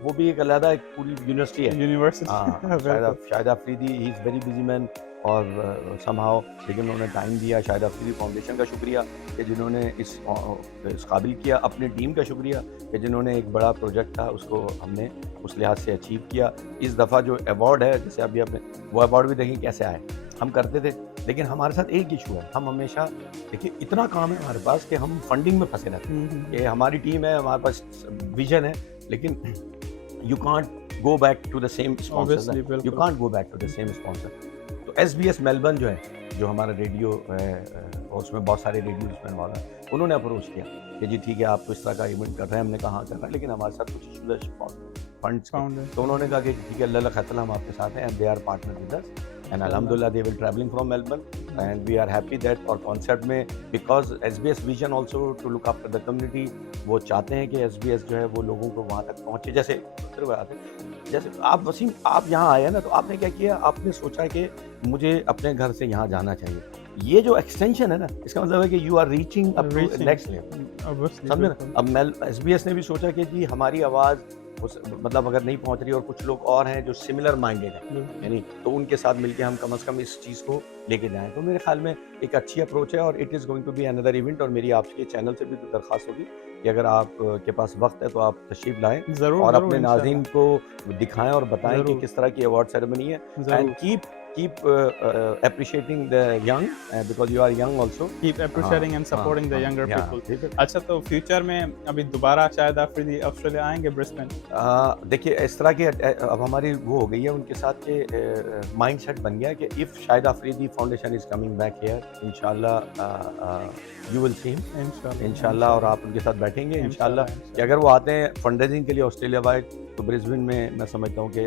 वो भी एक अलग एक पूरी यूनिवर्सिटी है। यूनिवर्सिटी बिल्कुल। Shahid Afridi he is very busy man, और समहाउ लेकिन उन्होंने टाइम दिया। शाहिद अफरीदी फाउंडेशन का शुक्रिया कि जिन्होंने इस काबिल किया, अपनी टीम का शुक्रिया कि जिन्होंने एक बड़ा प्रोजेक्ट था उसको हमने उस लिहाज से अचीव किया। इस दफ़ा जो अवार्ड है, जैसे अभी आपने वो अवार्ड भी देखें कैसे आए, हम करते थे, लेकिन हमारे साथ एक इशू है, हम हमेशा देखिए इतना काम है हमारे पास कि हम फंडिंग में फंसे रहते हैं। कि हमारी टीम है, हमारे पास विजन है, लेकिन you can't go back to the same sponsor, you can't go back to the same sponsor. तो SBS मेलबर्न जो है, जो हमारा रेडियो है, और उसमें बहुत सारे रेडियो उसमें वाला है, उन्होंने अप्रोच किया कि जी ठीक है, आप तो इस तरह का इवेंट कर रहे हैं, हमने कहा हाँ कर रहे हैं, लेकिन हमारे साथ कुछ इशू है फंड्स। तो उन्होंने कहा कि ठीक है, अल्लाह खैतला, हम आपके साथ हैं, and they are partner with us, and अल्हम्दुलिल्लाह they will travelling from Melbourne, and we are happy that. और कॉन्सेप्ट में because SBS vision also to look after the community, वो चाहते हैं कि SBS जो है वो लोगों को वहाँ तक पहुँचे। जैसे जैसे आप वसीम, आप यहाँ आए हैं ना, तो आपने क्या किया, आपने सोचा कि मुझे अपने घर से यहाँ जाना चाहिए। ये जो एक्सटेंशन है ना, इसका मतलब है कि you are reaching up to next level, समझे ना। अब SBS ने भी सोचा कि जी हमारी आवाज़ मतलब अगर नहीं पहुंच रही, और कुछ लोग और हैं जो सिमिलर माइंडेड हैं, यानी तो उनके साथ मिलके हम कम से कम इस चीज़ को लेके जाएं। तो मेरे ख्याल में एक अच्छी अप्रोच है, और it is going to be another event. और मेरी आपके चैनल से भी दरख्वास्त होगी कि अगर आप के पास वक्त है तो आप तशरीफ लाएं, और अपने नाज़रीन को दिखाएं और बताएं कि किस तरह की अवार्ड सेरेमनी है, and keep appreciating the young, because you are young also. Keep appreciating and supporting the younger people. अच्छा, तो फ्यूचर में अभी दोबारा शायद अफरीदी ऑस्ट्रेलिया आएंगे ब्रिस्बेन? देखिए इस तरह के अब हमारी वो हो गई है उनके साथ के माइंड सेट बन गया है कि if Shahid Afridi foundation is coming back here, इंशाल्लाह यू विल सी हिम इंशाल्लाह, और आप उनके साथ बैठेंगे इंशाल्लाह। कि अगर वो आते हैं फंड रेजिंग के लिए ऑस्ट्रेलिया वाइड, तो ब्रिस्बेन में मैं समझता हूँ कि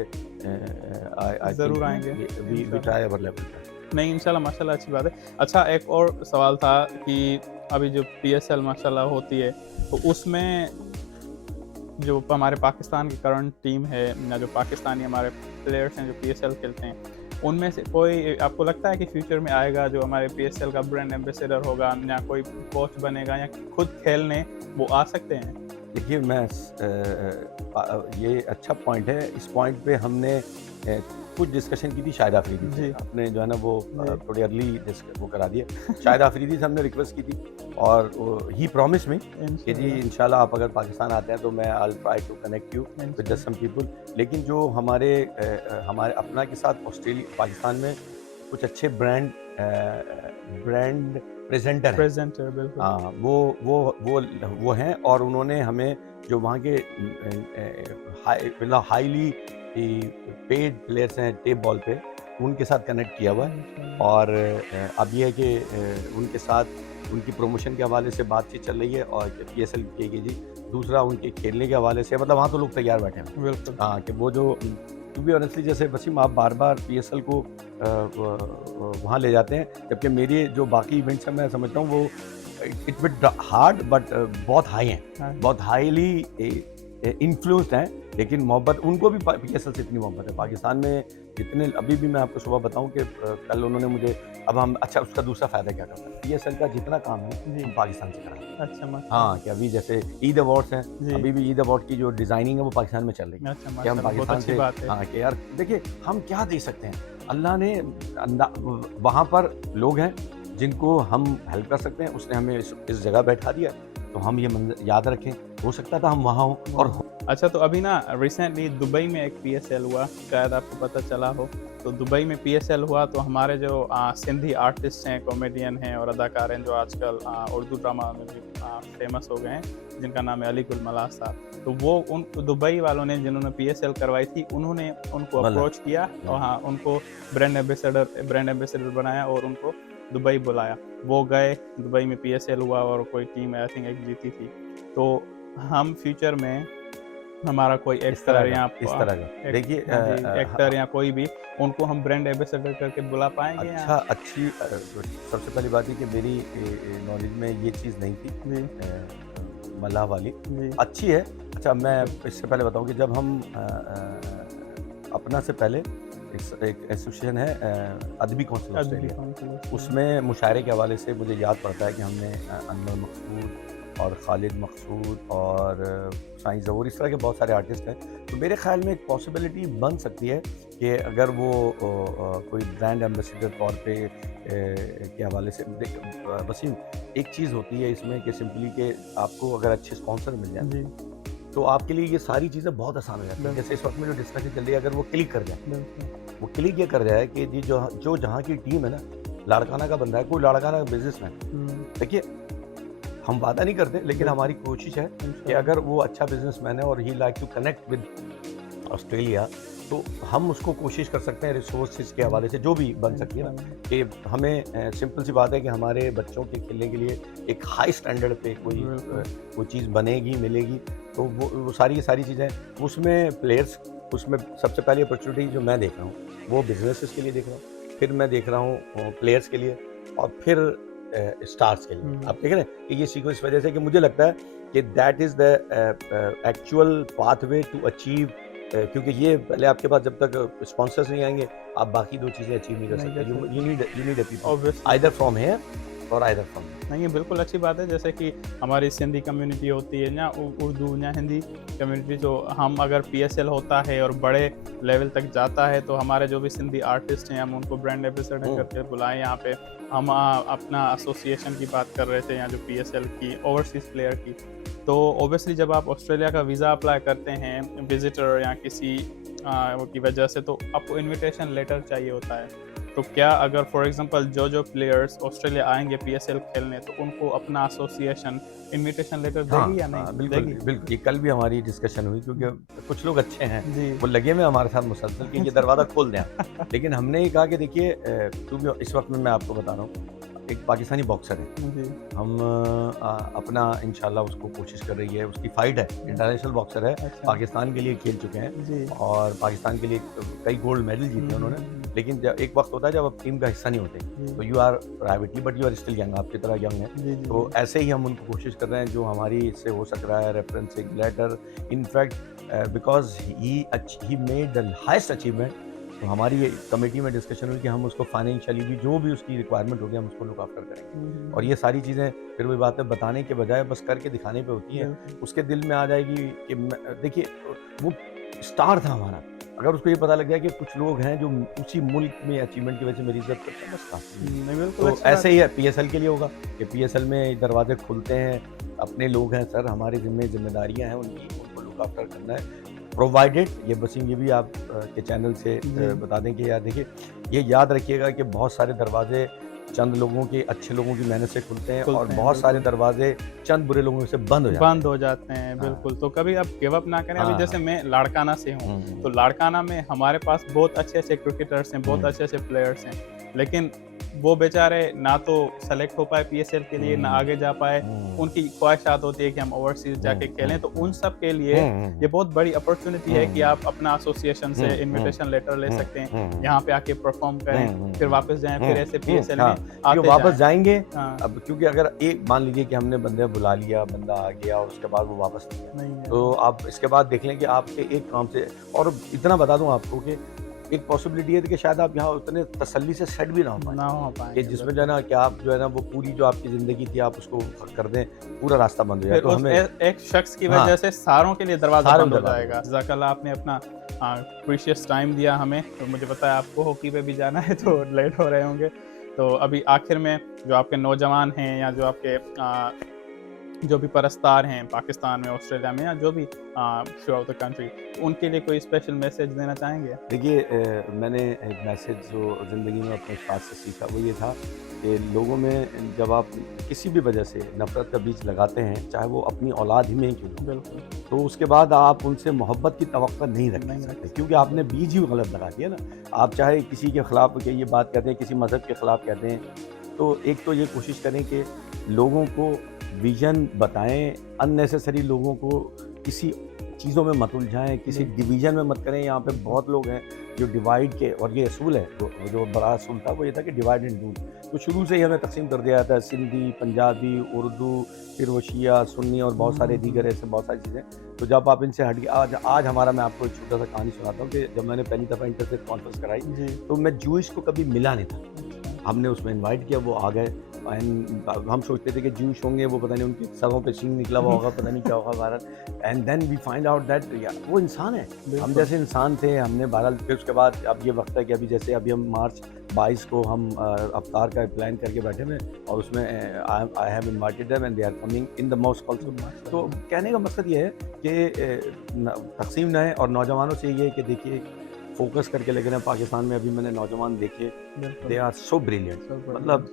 ज़रूर आएंगे, वी ट्राई अवर लेवल। नहीं, इंशाल्लाह, माशाल्लाह, अच्छी बात है। अच्छा, एक और सवाल था कि अभी जो PSL माशाल्लाह होती है, तो उसमें जो हमारे पाकिस्तान की करंट टीम है, या जो पाकिस्तानी हमारे प्लेयर्स हैं जो PSL खेलते हैं, उनमें से कोई आपको लगता है कि फ्यूचर में आएगा जो हमारे PSL का ब्रांड एम्बेसडर होगा, या कोई कोच बनेगा, या खुद खेलने वो आ सकते हैं? देखिए मैं ये अच्छा पॉइंट है। इस पॉइंट पे हमने कुछ डिस्कशन की थी शाहिद अफरीदी से, आपने जो है ना वो थोड़ी अर्ली वो करा दिया। शाहिद अफरीदी से हमने रिक्वेस्ट की थी, और ही प्रॉमिस मी कि जी इंशाल्लाह आप अगर पाकिस्तान आते हैं तो मैं I will try to connect you with some people. लेकिन जो हमारे अपना के साथ पाकिस्तान में कुछ अच्छे ब्रांड प्रेजेंटर बिल्कुल, हाँ, वो हैं, और उन्होंने हमें जो वहाँ के हाईली पेड प्लेयर्स हैं टेप बॉल पे, उनके साथ कनेक्ट किया हुआ है। और अब ये है कि उनके साथ उनकी प्रमोशन के हवाले से बातचीत चल रही है, और PSL की जी दूसरा उनके खेलने के हवाले से, मतलब वहाँ तो लोग तैयार बैठे हैं बिल्कुल, हाँ, कि वो जो टू बी ऑनेस्टली, जैसे वसीम आप बार बार PSL को वहाँ ले जाते हैं, जबकि मेरी जो बाकी इवेंट्स हैं मैं समझता हूँ वो इट बिट हार्ड बट बहुत हाई हैं, बहुत हाईली इन्फ्लुएंस्ड हैं, लेकिन मोहब्बत उनको भी PSL से इतनी मोहब्बत है। पाकिस्तान में जितने अभी भी मैं आपको सुबह बताऊं कि कल उन्होंने मुझे, अब हम अच्छा उसका दूसरा फ़ायदा क्या करता है, PSL का जितना काम है हम पाकिस्तान से कराते हैं। अच्छा, हाँ, कि अभी जैसे ईद अवार्ड्स हैं, अभी भी ईद अवार्ड की जो डिज़ाइनिंग है वो पाकिस्तान में चल रही है। अच्छा, कि हम पाकिस्तान से हाँ, कि यार देखिए हम क्या दे सकते हैं, अल्लाह ने वहाँ पर लोग हैं जिनको हम हेल्प कर सकते हैं, उसने हमें इस जगह बैठा दिया, तो हम ये मंजर याद रखें, हो सकता था हम वहाँ हों और अच्छा, तो अभी ना रिसेंटली दुबई में एक PSL हुआ, शायद आपको पता चला हो। तो दुबई में PSL हुआ, तो हमारे जो सिंधी आर्टिस्ट हैं, कॉमेडियन हैं और अदाकार हैं, जो आजकल उर्दू ड्रामा में भी फेमस हो गए हैं, जिनका नाम है अली गुल मलाह साहब, तो वो उन दुबई वालों ने जिन्होंने PSL करवाई थी, उन्होंने उनको अप्रोच किया, और हाँ, उनको ब्रांड एम्बेसडर बनाया और उनको दुबई बुलाया। वो गए, दुबई में PSL हुआ, और कोई टीम आई थिंक एक जीती थी। तो हम फ्यूचर में हमारा कोई एक्टर या इस तरह का देखिए एक्टर या कोई भी उनको हम ब्रांड एम्बेसडर करके बुला पाएंगे अच्छा, अच्छी सबसे पहली बात है कि मेरी नॉलेज में ये चीज़ नहीं थी जी मलाह वाली। जी अच्छी है। अच्छा, मैं इससे पहले बताऊँ कि जब हम अपना से पहले एक एसोसिएशन है अदबी काउंसिल ऑस्ट्रेलिया, उसमें मुशायरे के हवाले से मुझे याद पड़ता है कि हमने अनवर मकसूद और खालिद मकसूद और साईं ज़हूर, इस तरह के बहुत सारे आर्टिस्ट हैं। तो मेरे ख़्याल में एक पॉसिबिलिटी बन सकती है कि अगर वो कोई ब्रांड एम्बेसडर तौर पे के हवाले से वसीम, एक चीज़ होती है इसमें कि सिंपली कि आपको अगर अच्छे स्पॉन्सर मिल जाए जी तो आपके लिए ये सारी चीज़ें बहुत आसान हो जाती हैं। जैसे इस वक्त में जो डिस्कशन चल रही है, अगर वो क्लिक कर जाए, बिल्कुल वो क्लिक ये कर जाए कि जी जो जहाँ की टीम है ना, लाड़काना का बंदा है, कोई लाड़काना का बिजनेसमैन, देखिए हम वादा नहीं करते लेकिन हमारी कोशिश है कि अगर वो अच्छा बिजनेसमैन है और he like to connect with Australia, तो हम उसको कोशिश कर सकते हैं रिसोर्सेज के हवाले से जो भी बन सकती है ना, कि हमें सिंपल सी बात है कि हमारे बच्चों के खेलने के लिए एक हाई स्टैंडर्ड पे कोई चीज़ बनेगी, मिलेगी। तो वो सारी चीज़ें उसमें प्लेयर्स, उसमें सबसे पहली अपॉर्चुनिटी जो मैं देख रहा हूँ वो बिजनेसेस के लिए देख रहा हूँ, फिर मैं देख रहा हूँ प्लेयर्स के लिए, और फिर स्टार्स के लिए। आप देख रहे हैं कि ये सीक्वेंस वजह से कि मुझे लगता है कि that is the actual pathway to achieve, क्योंकि ये पहले आपके पास जब तक स्पॉन्सर्स नहीं आएंगे आप बाकी दो चीज़ें अचीव नहीं कर सकते। You need a people either from here और आइदर फ्रॉम। नहीं, ये बिल्कुल अच्छी बात है। जैसे कि हमारी सिंधी कम्युनिटी होती है या उर्दू या हिंदी कम्युनिटी, जो हम अगर PSL होता है और बड़े लेवल तक जाता है तो हमारे जो भी सिंधी आर्टिस्ट हैं हम उनको ब्रांड एम्बेसडर करके बुलाएं यहाँ पे। हम अपना एसोसिएशन की बात कर रहे थे यहाँ जो PSL की ओवरसीज़ प्लेयर की, तो ओबियसली जब आप ऑस्ट्रेलिया का वीज़ा अप्लाई करते हैं विजिटर या किसी की वजह से, तो आपको इनविटेशन लेटर चाहिए होता है। तो क्या अगर फॉर एग्जांपल जो प्लेयर्स ऑस्ट्रेलिया आएंगे PSL खेलने, तो उनको अपना एसोसिएशन इनविटेशन लेटर देगी या नहीं बिल्कुल देगी? बिल्कुल, ये कल भी हमारी डिस्कशन हुई क्योंकि कुछ लोग अच्छे हैं, जी वो लगे हुए हमारे साथ मुसलसल कि ये दरवाज़ा खोल दें आप। लेकिन हमने ये कहा कि देखिए क्योंकि इस वक्त में मैं आपको बता रहा हूँ, एक पाकिस्तानी बॉक्सर है, जी हम अपना इंशाल्लाह उसको कोशिश कर रही है, उसकी फाइट है, इंटरनेशनल बॉक्सर है, अच्छा पाकिस्तान के लिए खेल चुके हैं जी और पाकिस्तान के लिए कई गोल्ड मेडल जीते उन्होंने। लेकिन जब एक वक्त होता है जब आप टीम का हिस्सा नहीं होते, तो you are privately but you are still young, आपकी तरह यंग है। जी जी तो ऐसे ही हम उनको कोशिश कर रहे हैं जो हमारी इससे हो सक रहा है, referencing letter, in fact because he made the highest achievement. तो हमारी ये कमेटी में डिस्कशन हुई कि हम उसको फाइनेंशियली भी जो भी उसकी रिक्वायरमेंट होगी हम उसको लुक आफ्टर करेंगे। और ये सारी चीज़ें फिर वही बात है, बताने के बजाय बस करके दिखाने पे होती हैं। उसके दिल में आ जाएगी कि देखिए वो स्टार था हमारा, अगर उसको ये पता लग गया कि कुछ लोग हैं जो उसी मुल्क में अचीवमेंट की वजह से मेरी इज्जत करते हैं, बस काफी है। नहीं बिल्कुल तो ऐसे ही है PSL के लिए होगा कि PSL में दरवाजे खुलते हैं, अपने लोग हैं सर, हमारी जिम्मेदारियां हैं उनकी, उनको लुक आफ्टर करना है, प्रोवाइडेड ये वसीम, ये भी आप के चैनल से बता दें कि यार देखिए ये याद रखिएगा कि बहुत सारे दरवाजे चंद लोगों के, अच्छे लोगों की मेहनत से खुलते हैं और बहुत सारे दरवाजे चंद बुरे लोगों से बंद हो जाते हैं। बिल्कुल। तो कभी आप गिव अप ना करें। अभी जैसे मैं लाड़काना से हूँ, तो हाँ। लाड़काना में हमारे पास बहुत अच्छे क्रिकेटर्स हैं, बहुत अच्छे प्लेयर्स हैं, लेकिन वो बेचारे ना तो सेलेक्ट हो पाए PSL के लिए, ना आगे जा पाए। उनकी ख्वाहिशात होती है कि हम ओवरसीज जाके खेलें, तो उन सब के लिए ये बहुत बड़ी अपॉर्चुनिटी है कि आप अपना एसोसिएशन से इनविटेशन लेटर ले सकते हैं, यहाँ पे आके परफॉर्म करें, फिर वापस जाएं, फिर ऐसे PSL में आते वापस जाएंगे। हाँ। अब क्योंकि अगर एक मान लीजिए कि हमने बंदे बुला लिया, बंदा आ गया और उसके बाद वो वापस नहीं गया, तो आप इसके बाद देख लें कि आपके एक काम से, और इतना बता दूं आपको कि एक पॉसिबिलिटी है कि शायद आप यहाँ उतने तसल्ली से सेट भी ना हो पाए कि जिसमें जो है ना कि आप जो है ना वो पूरी जो आपकी ज़िंदगी थी आप उसको कर दें, पूरा रास्ता बंद हो जाए। तो हमें एक शख्स की वजह से सारों के लिए दरवाजा बंद हो जाएगा। जज़ाकल्लाह, आपने अपना प्रीशियस टाइम दिया हमें, तो मुझे पता है आपको हॉकी पे भी जाना है तो लेट हो रहे होंगे। तो अभी आखिर में जो आपके नौजवान हैं या जो आपके जो भी परस्तार हैं पाकिस्तान में, ऑस्ट्रेलिया में, या जो भी थ्रू आउट द कंट्री, उनके लिए कोई स्पेशल मैसेज देना चाहेंगे? देखिए मैंने एक मैसेज जो ज़िंदगी में अपने उस्ताद से सीखा वो ये था कि लोगों में जब आप किसी भी वजह से नफ़रत का बीज लगाते हैं, चाहे वो अपनी औलाद ही में ही क्यों, बिल्कुल, तो उसके बाद आप उनसे मोहब्बत की तवक्को नहीं रख सकते, क्योंकि आपने बीज ही गलत लगा दिया ना। आप चाहे किसी के ख़िलाफ़ ये बात कहते हैं, किसी मज़हब के ख़िलाफ़ कहते हैं, तो एक तो ये कोशिश करें कि लोगों को विजन बताएं, अननेसेसरी लोगों को किसी चीज़ों में मत उलझाएं, किसी डिवीज़न में मत करें। यहाँ पे बहुत लोग हैं जो डिवाइड के, और ये असूल है जो बड़ा असूल था वो ये था कि डिवाइड एंड रूल। तो शुरू से ही हमें तकसीम कर दिया जाता है, सिंधी, पंजाबी, उर्दू, फिर वो शिया, सुन्नी और बहुत सारे दीगर ऐसे बहुत सारी चीज़ें। तो जब आप इनसे हट के आज हमारा, मैं आपको एक छोटा सा कहानी सुनाता हूँ कि जब मैंने पहली दफ़ा इंटर कॉन्फ्रेंस कराई जी। तो मैं जूइश को कभी मिला नहीं था। हमने उसमें इनवाइट किया, वो आ गए। एंड हम सोचते थे कि जूश होंगे, वो पता नहीं उनके सरों पे सींग निकला हुआ होगा, पता नहीं क्या होगा बहरहाल। And then we find out that वो इंसान है, हम जैसे इंसान थे। हमने बहरहाल फिर उसके बाद अब ये वक्त है कि अभी हम मार्च 22 को हम अफ्तार का प्लान करके बैठे हुए और उसमें I have invited them and they are coming in the mosque also. तो कहने का मकसद ये है कि तकसीम नए और नौजवानों से ये है कि देखिए फोकस करके लेकिन है पाकिस्तान में अभी मैंने नौजवान देखे, दे आर सो ब्रिलियंट। मतलब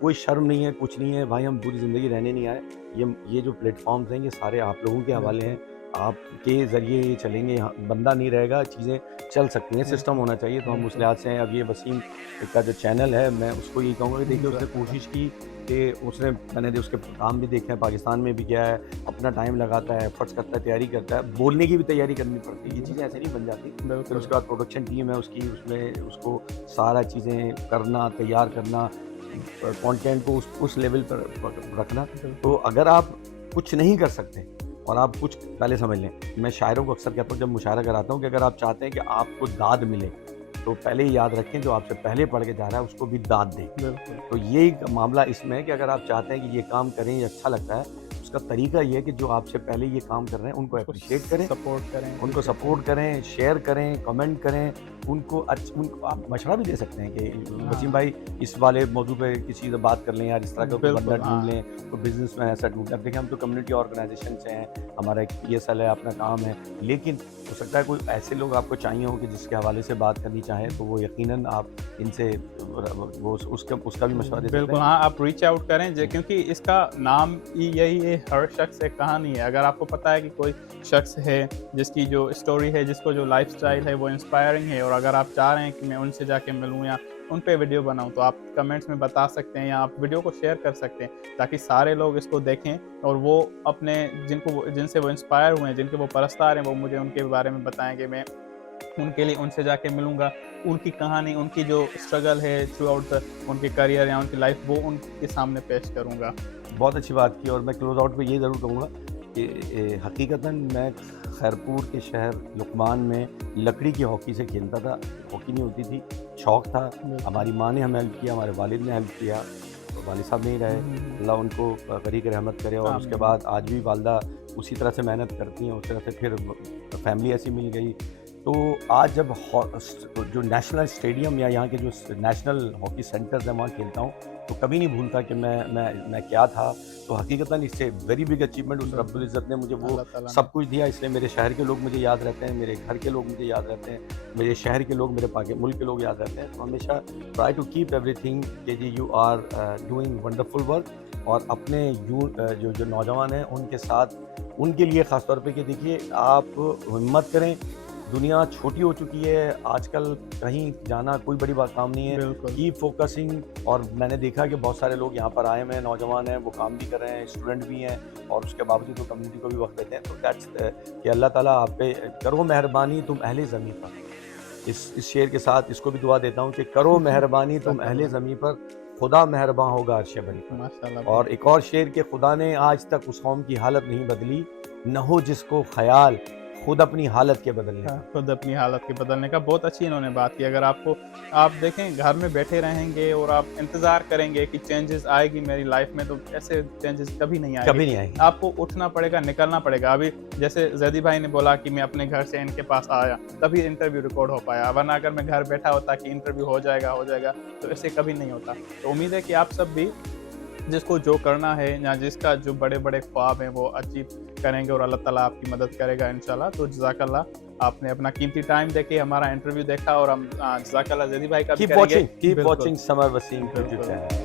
कोई शर्म नहीं है, कुछ नहीं है भाई, हम पूरी ज़िंदगी रहने नहीं आए। ये जो प्लेटफॉर्म्स हैं ये सारे आप लोगों के हवाले हैं, आपके ज़रिए ये चलेंगे। यहाँ बंदा नहीं रहेगा, चीज़ें चल सकती हैं, सिस्टम होना चाहिए। तो हम उस लिहाज से हैं। अब ये वसीम का जो चैनल है, मैं उसको यही कहूँगा कि देखिए उसने कोशिश की कि मैंने उसके काम भी देखे हैं, पाकिस्तान में भी किया है, अपना टाइम लगाता है, एफर्ट्स करता है, तैयारी करता है, बोलने की भी तैयारी करनी पड़ती है। ये चीज़ें ऐसे नहीं बन जाती। फिर उसके बाद प्रोडक्शन टीम है उसकी, उसमें उसको सारा चीज़ें करना, तैयार करना, कंटेंट को उस लेवल पर रखना। तो अगर आप कुछ नहीं कर सकते और आप कुछ पहले समझ लें, मैं शायरों को अक्सर कहता हूँ जब मुशायरा कराता हूँ कि अगर आप चाहते हैं कि आपको दाद मिले तो पहले ही याद रखें जो आपसे पहले पढ़ के जा रहा है उसको भी दाद दें। तो यही मामला इसमें है कि अगर आप चाहते हैं कि ये काम करें, ये अच्छा लगता है, उसका तरीका ये है कि जो आपसे पहले ये काम कर रहे हैं उनको अप्रिशिएट करें, उनको सपोर्ट करें, शेयर करें, कमेंट करें, उनको आप मशवरा भी दे सकते हैं कि वसीम भाई इस वाले मौजू पे किसी से बात कर लें यार, इस तरह का कोई बंदा ढूंढ लें, तो बिजनेस में ऐसा ढूंढ। अब देखिए हम तो कम्युनिटी ऑर्गेनाइजेशन से हैं, हमारा एक PSL है, अपना काम है, लेकिन हो सकता है कोई ऐसे लोग आपको चाहिए हो कि जिसके हवाले से बात करनी चाहें, तो वो यकीनन आप इनसे उसका भी मशवरा दे सकते हैं। बिल्कुल हाँ, आप रीच आउट करें क्योंकि इसका नाम ही यही है, हर शख्स एक कहानी है। अगर आपको पता है कि कोई शख्स है जिसकी जो स्टोरी है, जिसको जो लाइफस्टाइल है वो इंस्पायरिंग है, और अगर आप चाह रहे हैं कि मैं उनसे जाके मिलूं या उन पे वीडियो बनाऊं, तो आप कमेंट्स में बता सकते हैं या आप वीडियो को शेयर कर सकते हैं ताकि सारे लोग इसको देखें और वो अपने जिनसे वो इंस्पायर हुए हैं, जिनके वो परस्तार हैं, वो मुझे उनके बारे में बताएंगे। मैं उनके लिए उनसे जाके मिलूंगा, उनकी कहानी, उनकी जो स्ट्रगल है थ्रू आउट उनके करियर या उनकी लाइफ, वो उनके सामने पेश करूंगा। बहुत अच्छी बात की। और मैं क्लोज आउट पे ये ज़रूर कहूँगा कि हकीकतन मैं खैरपुर के शहर लुकमान में लकड़ी की हॉकी से खेलता था। हॉकी नहीं होती थी, शौक़ था। हमारी माँ ने हमें हेल्प किया, हमारे वालिद ने हेल्प किया, तो वालिद साहब नहीं रहे, अल्लाह उनको गरीक रहमत करे। और उसके बाद आज भी वालदा उसी तरह से मेहनत करती हैं, उस तरह से फिर फैमिली ऐसी मिल गई। तो आज जब जो नेशनल स्टेडियम या यहाँ के जो नेशनल हॉकी सेंटर्स हैं वहाँ खेलता हूँ, तो कभी नहीं भूलता कि मैं क्या था। तो हकीकतन इससे वेरी बिग अचीवमेंट, उस रब्बुल इज़्ज़त ने मुझे वो सब कुछ दिया। इसलिए मेरे शहर के लोग मुझे याद रहते हैं, मेरे घर के लोग मुझे याद रहते हैं, मेरे शहर के लोग, मेरे मुल्क के लोग याद रहते हैं। तो हमेशा ट्राई टू कीप एवरीथिंग कि जी you are doing wonderful work. और अपने जो नौजवान हैं उनके साथ, उनके लिए ख़ास तौर पे कि देखिए आप हिम्मत करें, दुनिया छोटी हो चुकी है आजकल, कहीं जाना कोई बड़ी बात काम नहीं है। Keep focusing. और मैंने देखा कि बहुत सारे लोग यहाँ पर आए हुए हैं, नौजवान हैं, वो काम भी कर रहे हैं, स्टूडेंट भी हैं, और उसके बावजूद वो कम्युनिटी को भी वक्त देते हैं। तो दैट्स कि अल्लाह ताला आप पे करो मेहरबानी तुम अहले ज़मीं पर। इस शेर के साथ इसको भी दुआ देता हूँ कि करो मेहरबानी तुम अहले ज़मीं पर, खुदा मेहरबान होगा अर्श बरी पर। और एक और शेर के खुदा ने आज तक उस कौम की हालत नहीं बदली, न हो जिसको ख्याल खुद अपनी हालत के बदलने का। खुद अपनी हालत के बदलने का। बहुत अच्छी इन्होंने बात की। अगर आप देखें घर में बैठे रहेंगे और आप इंतज़ार करेंगे कि चेंजेस आएगी मेरी लाइफ में, तो ऐसे चेंजेस कभी नहीं आएगी। आपको उठना पड़ेगा, निकलना पड़ेगा। अभी जैसे जैदी भाई ने बोला कि मैं अपने घर से इनके पास आया तभी इंटरव्यू रिकॉर्ड हो पाया, वरना अगर मैं घर बैठा होता कि इंटरव्यू हो जाएगा तो ऐसे कभी नहीं होता। तो उम्मीद है कि आप सब भी जिसको जो करना है या जिसका जो बड़े बड़े ख्वाब हैं वो अचीव करेंगे और अल्लाह ताला आपकी मदद करेगा इंशाल्लाह। तो जज़ाकल्लाह, आपने अपना कीमती टाइम देके हमारा इंटरव्यू देखा, और हम जज़ाकल्लाह जैदी भाई का भी करेंगे। Keep watching Samar Waseem YouTube channel.